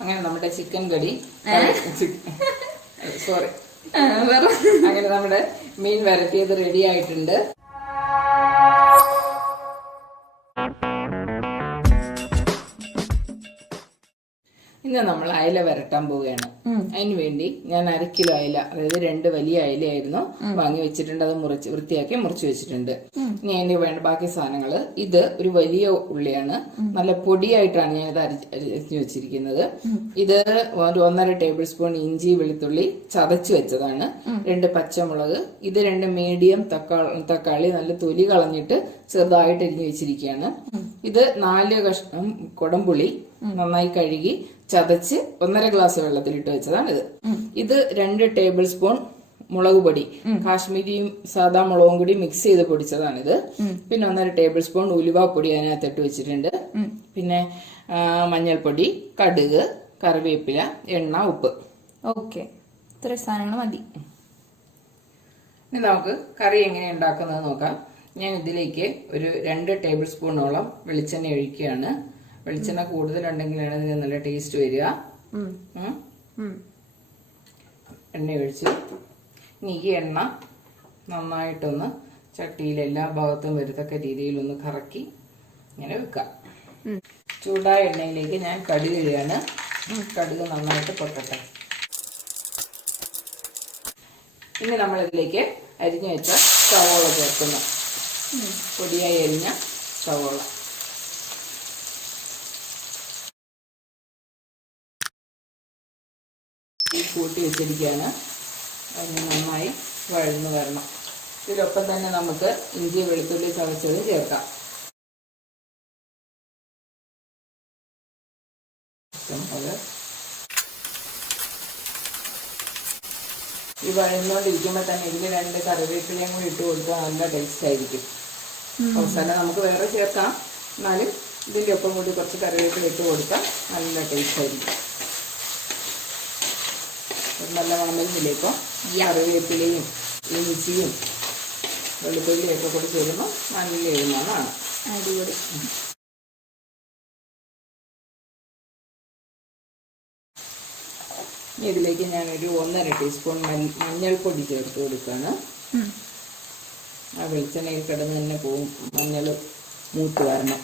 അങ്ങനെ നമ്മുടെ ചിക്കൻ കറി സോറി അങ്ങനെ നമ്മുടെ മീൻ വരട്ടിയത് റെഡി ആയിട്ടുണ്ട്. ഇന്ന് നമ്മൾ അയല വരട്ടാൻ പോവുകയാണ്. അതിന് വേണ്ടി ഞാൻ 1/2 കിലോ അയല, അതായത് 2 വലിയ അയലയായിരുന്നു വാങ്ങി വെച്ചിട്ടുണ്ട്. അത് വൃത്തിയാക്കി മുറിച്ച് വെച്ചിട്ടുണ്ട്. ഇനി അതിന് വേണ്ട ബാക്കി സാധനങ്ങള്, ഇത് ഒരു വലിയ ഉള്ളിയാണ്, നല്ല പൊടിയായിട്ടാണ് ഞാനിത് അരിഞ്ഞു വെച്ചിരിക്കുന്നത്. ഇത് ഒരു 1.5 ടേബിൾ സ്പൂൺ ഇഞ്ചി വെളുത്തുള്ളി ചതച്ചു വെച്ചതാണ്. 2 പച്ചമുളക്, ഇത് 2 മീഡിയം തക്കാളി നല്ല തൊലി കളഞ്ഞിട്ട് ചെറുതായിട്ട് അരിഞ്ഞു വെച്ചിരിക്കുകയാണ്. ഇത് 4 കഷ്ണം കൊടംപുളി നന്നായി കഴുകി ചതച്ച് 1.5 ഗ്ലാസ് വെള്ളത്തിലിട്ട് വെച്ചതാണ്. ഇത് 2 ടേബിൾ സ്പൂൺ മുളക് പൊടി, കാശ്മീരിയും സാദാ മുളകും കൂടി മിക്സ് ചെയ്ത് പൊടിച്ചതാണിത്. പിന്നെ 1.5 ടേബിൾ സ്പൂൺ ഉലുവാപ്പൊടി അതിനകത്തിട്ട് വെച്ചിട്ടുണ്ട്. പിന്നെ മഞ്ഞൾപ്പൊടി, കടുക്, കറിവേപ്പില, എണ്ണ, ഉപ്പ്. ഓക്കെ, ഇത്ര സാധനങ്ങൾ മതി. ഇനി നമുക്ക് കറി എങ്ങനെ ഉണ്ടാക്കുന്നത് നോക്കാം. ഞാൻ ഇതിലേക്ക് ഒരു 2 ടേബിൾ സ്പൂണോളം വെളിച്ചെണ്ണ ഒഴിക്കുകയാണ്. വെളിച്ചെണ്ണ കൂടുതലുണ്ടെങ്കിലാണ് ഇതിന് നല്ല ടേസ്റ്റ് വരിക. എണ്ണ ഒഴിച്ച് ഇനി ഈ എണ്ണ നന്നായിട്ടൊന്ന് ചട്ടിയിൽ എല്ലാ ഭാഗത്തും വരത്തക്ക രീതിയിലൊന്ന് കറക്കി ഇങ്ങനെ വെക്കാം. ചൂടായ എണ്ണയിലേക്ക് ഞാൻ കടുക് ഇടുകയാണ്. കടുക് നന്നായിട്ട് പൊട്ടട്ടെ. ഇനി നമ്മളിതിലേക്ക് അരിഞ്ഞു വെച്ച സവോള ചേർക്കുന്നു. പൊടിയായി അരിഞ്ഞ സവോള. കൂട്ടി വെച്ചിരിക്കുകയാണ്. അതിന് നന്നായി വഴന്നു വരണം. ഇതിലൊപ്പം തന്നെ നമുക്ക് ഇഞ്ചി വെളുത്തുള്ളി ചതച്ചത് ചേർക്കാം. ഈ വഴന്നുകൊണ്ടിരിക്കുമ്പോൾ തന്നെ ഇതിൽ 2 കറിവേപ്പിലയും കൂടി ഇട്ട് കൊടുത്താൽ നല്ല ടേസ്റ്റ് ആയിരിക്കും. അവസാനം നമുക്ക് വേറെ ചേർക്കാം, എന്നാലും ഇതിൻ്റെ ഒപ്പം കൂടി കുറച്ച് കറിവേപ്പില ഇട്ട് കൊടുത്താൽ നല്ല ടേസ്റ്റ് ആയിരിക്കും. നല്ല മണമില്ലേ? ഇപ്പോൾ ഈ കറിവേപ്പിലയും ഇഞ്ചിയും വെളുത്തുള്ളിയൊക്കെ കൂടി ചേരുമ്പോൾ നല്ല എഴുന്നതാണ്. അടിപൊളി. ഇതിലേക്ക് ഞാനൊരു 1.5 ടീസ്പൂൺ മഞ്ഞൾപ്പൊടി ചേർത്ത് കൊടുക്കുകയാണ്. ആ വെളിച്ചെണ്ണയിൽ കിടന്ന് തന്നെ പോവും, മഞ്ഞൾ മൂത്ത് വരണം.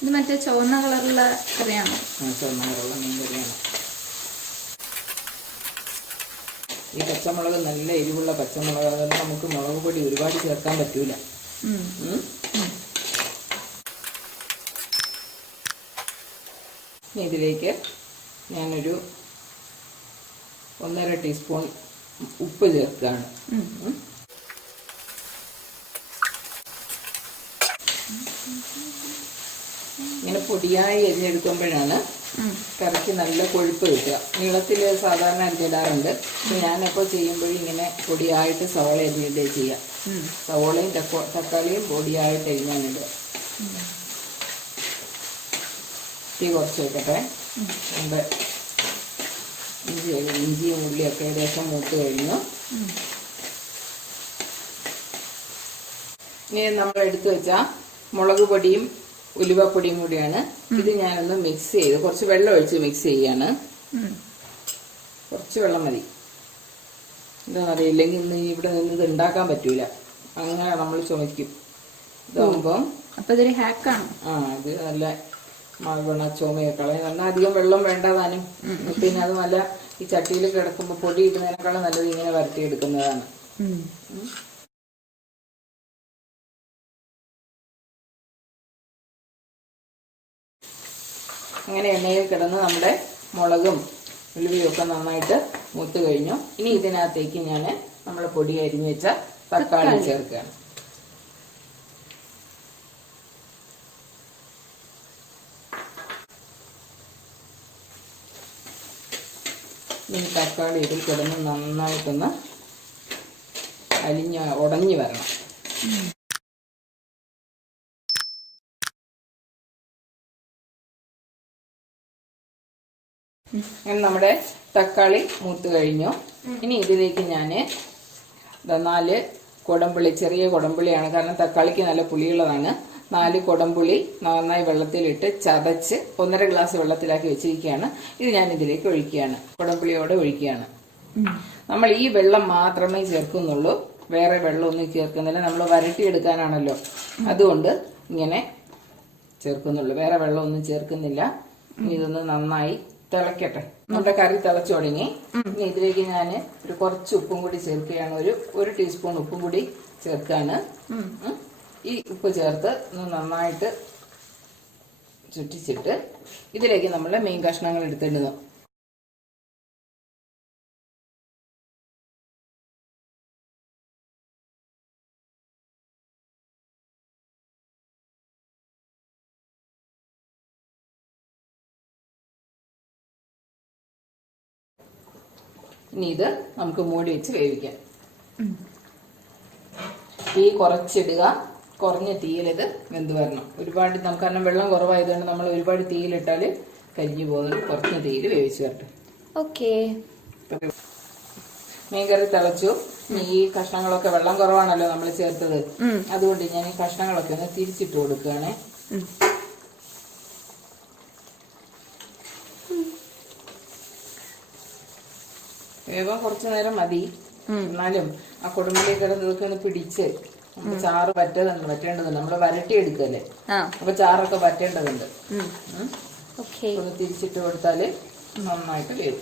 ഇത് മറ്റേ ചുവന്ന കളറുള്ള കറിയാണോ? ചുവന്ന കളറുള്ള മീൻ കറിയാണ്. ഈ പച്ചമുളക് നല്ല എരിവുള്ള പച്ചമുളക്, അതുകൊണ്ട് നമുക്ക് മുളക് പൊടി ഒരുപാട് ചേർക്കാൻ പറ്റൂല. ഇതിലേക്ക് ഞാനൊരു 1.5 ടീസ്പൂൺ ഉപ്പ് ചേർക്കുകയാണ്. ഇങ്ങനെ പൊടിയായി എരിഞ്ഞെടുക്കുമ്പോഴാണ് കറിക്ക് നല്ല കൊഴുപ്പ് കിട്ടുക. നീളത്തിൽ സാധാരണ അരിഞ്ഞിടാറുണ്ട്. ഞാനപ്പോൾ ചെയ്യുമ്പോഴും ഇങ്ങനെ പൊടിയായിട്ട് സവോള അരിഞ്ഞിട്ടേ ചെയ്യാം. സവോളയും തക്കാളിയും പൊടിയായിട്ട് അരിഞ്ഞാണിടുക. തീ കുറച്ച് വെക്കട്ടെ. നമ്മുടെ ഇഞ്ചിയും ഉള്ളിയൊക്കെ ഏകദേശം മൂത്ത് കഴിഞ്ഞു. ഇനി നമ്മൾ എടുത്തു വെച്ച മുളക് പൊടിയും ഉലുവപ്പൊടിയും കൂടിയാണ്. ഇത് ഞാനൊന്ന് മിക്സ് ചെയ്ത് കുറച്ച് വെള്ളം ഒഴിച്ച് മിക്സ് ചെയ്യാണ്. കുറച്ച് വെള്ളം മതി. എന്താണെന്നറിയില്ല, ഇല്ലെങ്കിൽ ഇന്ന് ഇവിടെ നിന്ന് ഇത് ഉണ്ടാക്കാൻ പറ്റൂല. അങ്ങനെ നമ്മൾ ചുമയ്ക്കും. ഇതാകുമ്പോൾ ഇതൊരു ഹാക്കാണ്. ഇത് നല്ല ചുമയൊക്കെ കളയും. അധികം വെള്ളം വേണ്ടതാനും. പിന്നെ അത് നല്ല ഈ ചട്ടിയിൽ കിടക്കുമ്പോൾ പൊടി ഇടുന്നതിനേക്കാളും നല്ലത് ഇങ്ങനെ വരട്ടിയെടുക്കുന്നതാണ്. അങ്ങനെ എണ്ണയിൽ കിടന്ന് നമ്മുടെ മുളകും ഉലുവയും ഒക്കെ നന്നായിട്ട് മൂത്ത് കഴിഞ്ഞു. ഇനി ഇതിനകത്തേക്ക് ഞാൻ നമ്മൾ പൊടി അരിഞ്ഞു വെച്ച തക്കാളി ചേർക്കുകയാണ്. ഈ തക്കാളി ഇതിൽ കിടന്ന് നന്നായിട്ടൊന്ന് ഉടഞ്ഞു വരണം. അങ്ങനെ നമ്മുടെ തക്കാളി മൂത്ത് കഴിഞ്ഞു. ഇനി ഇതിലേക്ക് ഞാൻ 4 കൊടംപുളി, ചെറിയ കൊടംപുളിയാണ്, കാരണം തക്കാളിക്ക് നല്ല പുളിയുള്ളതാണ്. 4 കുടംപുളി നന്നായി വെള്ളത്തിലിട്ട് ചതച്ച് 1.5 ഗ്ലാസ് വെള്ളത്തിലാക്കി വെച്ചിരിക്കുകയാണ്. ഇത് ഞാൻ ഇതിലേക്ക് ഒഴിക്കുകയാണ്, കുടംപുളിയോടെ ഒഴിക്കുകയാണ്. നമ്മൾ ഈ വെള്ളം മാത്രമേ ചേർക്കുന്നുള്ളൂ, വേറെ വെള്ളമൊന്നും ചേർക്കുന്നില്ല. നമ്മൾ വരട്ടിയെടുക്കാനാണല്ലോ, അതുകൊണ്ട് ഇങ്ങനെ ചേർക്കുന്നുള്ളൂ, വേറെ വെള്ളമൊന്നും ചേർക്കുന്നില്ല. ഇതൊന്ന് നന്നായി തിളക്കട്ടെ. നമ്മുടെ കറി തിളച്ചു തുടങ്ങി. ഇനി ഇതിലേക്ക് ഞാൻ കുറച്ച് ഉപ്പും കൂടി ചേർക്കുകയാണ്. ഒരു ടീസ്പൂൺ ഉപ്പും കൂടി ചേർക്കാണ്. ഈ ഉപ്പ് ചേർത്ത് ഒന്ന് നന്നായിട്ട് ചുറ്റിച്ചിട്ട് ഇതിലേക്ക് നമ്മൾ മീൻ കഷ്ണങ്ങൾ എടുത്തിടുന്നു. ഇനി ഇത് നമുക്ക് മൂടി വെച്ച് വേവിക്കാം. തീ കുറച്ചിടുക, കുറഞ്ഞ തീയിലിത് വെന്ത് വരണം. ഒരുപാട് നമുക്ക് കാരണം വെള്ളം കുറവായതുകൊണ്ട് നമ്മൾ ഒരുപാട് തീയിലിട്ടാൽ കരിഞ്ഞു പോകുന്നത്. കുറഞ്ഞ തീയിൽ വേവിച്ച് വരട്ടെ. ഓക്കെ, മീൻകറി തിളച്ചു. ഈ കഷ്ണങ്ങളൊക്കെ വെള്ളം കുറവാണല്ലോ നമ്മൾ ചേർത്തത്, അതുകൊണ്ട് ഞാൻ ഈ കഷ്ണങ്ങളൊക്കെ ഒന്ന് തിരിച്ചിട്ട് കൊടുക്കുകയാണ്. വേഗം കുറച്ചു നേരം മതി, എന്നാലും ആ കുടംപുളി കിടന്നതൊക്കെ ഒന്ന് പിടിച്ച് ചാറ് പറ്റേണ്ടതുണ്ട്. നമ്മള് വരട്ടി എടുക്കല്ലേ, അപ്പൊ ചാറൊക്കെ പറ്റേണ്ടതുണ്ട്. ഒന്ന് തിരിച്ചിട്ട് കൊടുത്താല് നന്നായിട്ട് വേവും.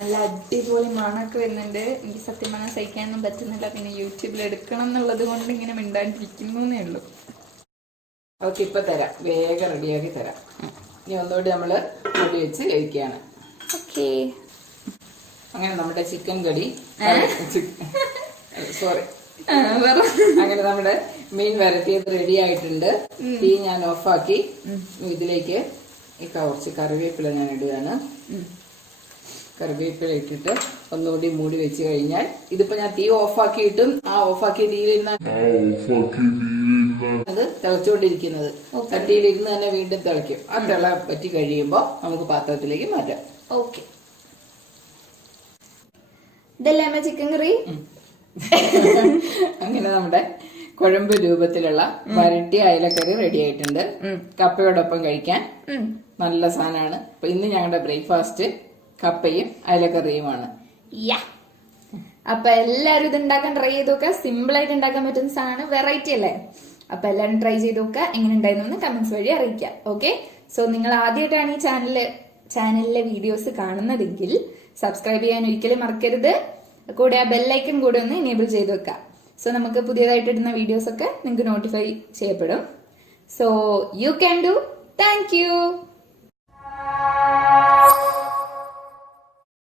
നല്ല അടിപൊളി മണമൊക്കെ വരുന്നുണ്ട്. എനിക്ക് സത്യം പറഞ്ഞാൽ സഹിക്കാനൊന്നും പറ്റുന്നില്ല. പിന്നെ യൂട്യൂബിൽ എടുക്കണം എന്നുള്ളത് കൊണ്ട് ഇങ്ങനെ മിണ്ടാണ്ടിരിക്കുന്നേ ഉള്ളൂ. ഓക്കെ, ഇപ്പൊ തരാം, വേഗം റെഡിയാക്കി തരാം. ഇനി ഒന്നുകൂടി നമ്മള് പൊടി വെച്ച് കഴിക്കുകയാണ്. ഓക്കെ, അങ്ങനെ നമ്മുടെ ചിക്കൻ കറി സോറി അങ്ങനെ നമ്മുടെ മീൻ വരട്ടിയത് റെഡി ആയിട്ടുണ്ട്. തീ ഞാൻ ഓഫാക്കി. ഇതിലേക്ക് കുറച്ച് കറിവേപ്പില ഞാൻ ഇടുകയാണ്. കറിവേപ്പില ഇട്ടിട്ട് ഒന്നുകൂടി മൂടി വെച്ച് കഴിഞ്ഞാൽ, ഇതിപ്പോ ഞാൻ തീ ഓഫാക്കിയിട്ടും ആ ഓഫാക്കിയ തീയിലിരുന്ന അത് തിളച്ചുകൊണ്ടിരിക്കുന്നത് ചട്ടിയിലിരുന്ന് തന്നെ വീണ്ടും തിളയ്ക്കും. ആ തിള പറ്റി കഴിയുമ്പോ നമുക്ക് പാത്രത്തിലേക്ക് മാറ്റാം. ഓക്കെ, ഇതല്ലേ ചിക്കൻ കറി. അങ്ങനെ നമ്മുടെ കുഴമ്പ് രൂപത്തിലുള്ള വരട്ടിയ അയലക്കറി റെഡി ആയിട്ടുണ്ട്. കപ്പയോടൊപ്പം കഴിക്കാൻ നല്ല സാധനമാണ്. അപ്പൊ ഇന്ന് ഞങ്ങളുടെ ബ്രേക്ക്ഫാസ്റ്റ് കപ്പയും അയലക്കറിയുമാണ്. അപ്പൊ എല്ലാരും ഇത് ഉണ്ടാക്കാൻ ട്രൈ ചെയ്ത് നോക്കുക. സിമ്പിൾ ആയിട്ട് ഉണ്ടാക്കാൻ പറ്റുന്ന സാധനം, വെറൈറ്റി അല്ലേ? അപ്പൊ എല്ലാരും ട്രൈ ചെയ്ത് നോക്കുക. എങ്ങനെ ഉണ്ടായിരുന്നു കമന്റ്സ് വഴി അറിയിക്കാം. ഓക്കെ, സോ നിങ്ങൾ ആദ്യമായിട്ടാണ് ഈ ചാനലിലെ വീഡിയോസ് കാണുന്നതെങ്കിൽ സബ്സ്ക്രൈബ് ചെയ്യാൻ ഒരിക്കലും മറക്കരുത്. കൂടെ ആ ബെല്ലൈക്കൺ കൂടെ ഒന്ന് എനേബിൾ ചെയ്ത് വെക്കുക. സോ നമുക്ക് പുതിയതായിട്ട് ഇടുന്ന വീഡിയോസ് ഒക്കെ നിങ്ങൾക്ക് നോട്ടിഫൈ ചെയ്യപ്പെടും. So you can do. Thank you.